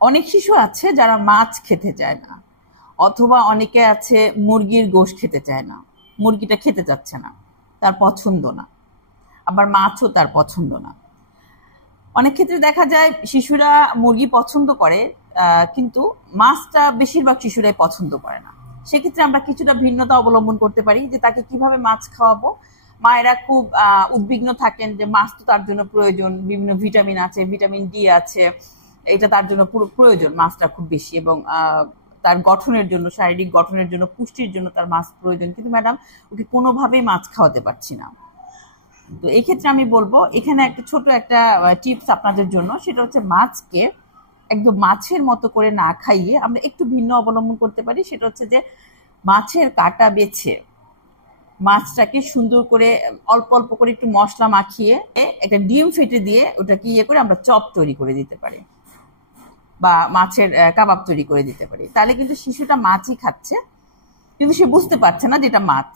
অনেক শিশু আছে যারা মাছ খেতে চায় না, অথবা অনেকে আছে মুরগির গোশত খেতে চায় না, মুরগিটা খেতে চাচ্ছে না, তার পছন্দ না, আবার মাছও তার পছন্দ না। অনেক ক্ষেত্রে দেখা যায় শিশুরা মুরগি পছন্দ করে, কিন্তু মাছটা বেশিরভাগ শিশুরাই পছন্দ করে না। সেক্ষেত্রে আমরা কিছুটা ভিন্নতা অবলম্বন করতে পারি যে তাকে কিভাবে মাছ খাওয়াবো। মায়েরা খুব উদ্বিগ্ন থাকেন যে মাছ তো তার জন্য প্রয়োজন, বিভিন্ন ভিটামিন আছে, ভিটামিন ডি আছে, এটা তার জন্য পুরো প্রয়োজন, মাছটা খুব বেশি, এবং তার গঠনের জন্য, শারীরিক গঠনের জন্য, পুষ্টির জন্য তার মাছ প্রয়োজন। কিন্তু ম্যাডাম ওকে কোনোভাবেই মাছ খাওয়াতে পারছি না। তো এই ক্ষেত্রে আমি বলবো এখানে একটা ছোট একটা টিপস আপনাদের জন্য, সেটা হচ্ছে মাছকে একদম মাছের মতো করে না খাইয়ে আমরা একটু ভিন্ন অবলম্বন করতে পারি। সেটা হচ্ছে যে মাছের কাঁটা বেছে মাছটাকে সুন্দর করে অল্প অল্প করে একটু মশলা মাখিয়ে একটা ডিম ফেটে দিয়ে ওটাকে করে আমরা চপ তৈরি করে দিতে পারি, বা মাছের কাবাব তৈরি করে দিতে পারি। তাহলে কিন্তু শিশুটা মাছই খাচ্ছে, কিন্তু সে বুঝতে পারছে না যে এটা মাছ।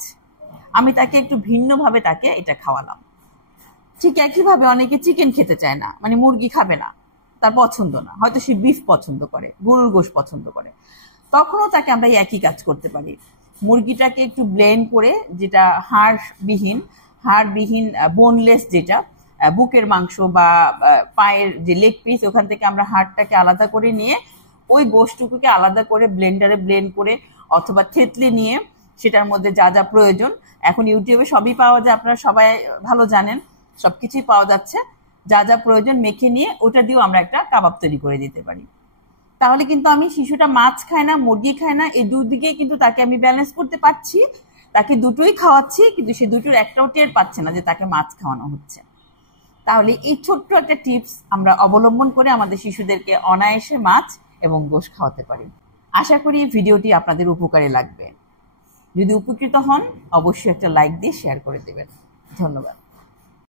আমি তাকে একটু ভিন্নভাবে তাকে এটা খাওয়ালাম। ঠিক একইভাবে অনেকে চিকেন খেতে চায় না, মানে মুরগি খাবে না, তার পছন্দ না, হয়তো সে বিফ পছন্দ করে, গরুর গোশত পছন্দ করে, তখনও তাকে আমরা একই কাজ করতে পারি। মুরগিটাকে একটু ব্লেন্ড করে, যেটা হাড়বিহীন বোনলেস, যেটা বুকের মাংস বা পায়ের যে লেগ পিস, ওখান থেকে আমরা হাড়টাকে আলাদা করে নিয়ে ওই গোশটুকুকে আলাদা করে ব্লেন্ডারে ব্লেন্ড করে অথবা থেতলে নিয়ে সেটার মধ্যে যা যা প্রয়োজন, এখন ইউটিউবে সবই পাওয়া যায়, আপনারা সবাই ভালো জানেন, সবকিছুই পাওয়া যাচ্ছে, যা যা প্রয়োজন মেখে নিয়ে ওটা দিয়েও আমরা একটা কাবাব তৈরি করে দিতে পারি। তাহলে কিন্তু আমি শিশুটা মাছ খায় না, মুরগি খায় না, এই দুদিকে কিন্তু তাকে আমি ব্যালেন্স করতে পারছি, তাকে দুটোই খাওয়াচ্ছি, কিন্তু সে দুটোর একটাও টের পাচ্ছে না যে তাকে মাছ খাওয়ানো হচ্ছে। তাহলে এই ছোট্ট একটা টিপস আমরা অবলম্বন করে আমাদের শিশুদেরকে অনায়াসে মাছ এবং গোশত খাওয়াতে পারি। আশা করি ভিডিওটি আপনাদের উপকারে লাগবে। যদি উপকৃত হন অবশ্যই একটা লাইক দিয়ে শেয়ার করে দেবেন। ধন্যবাদ।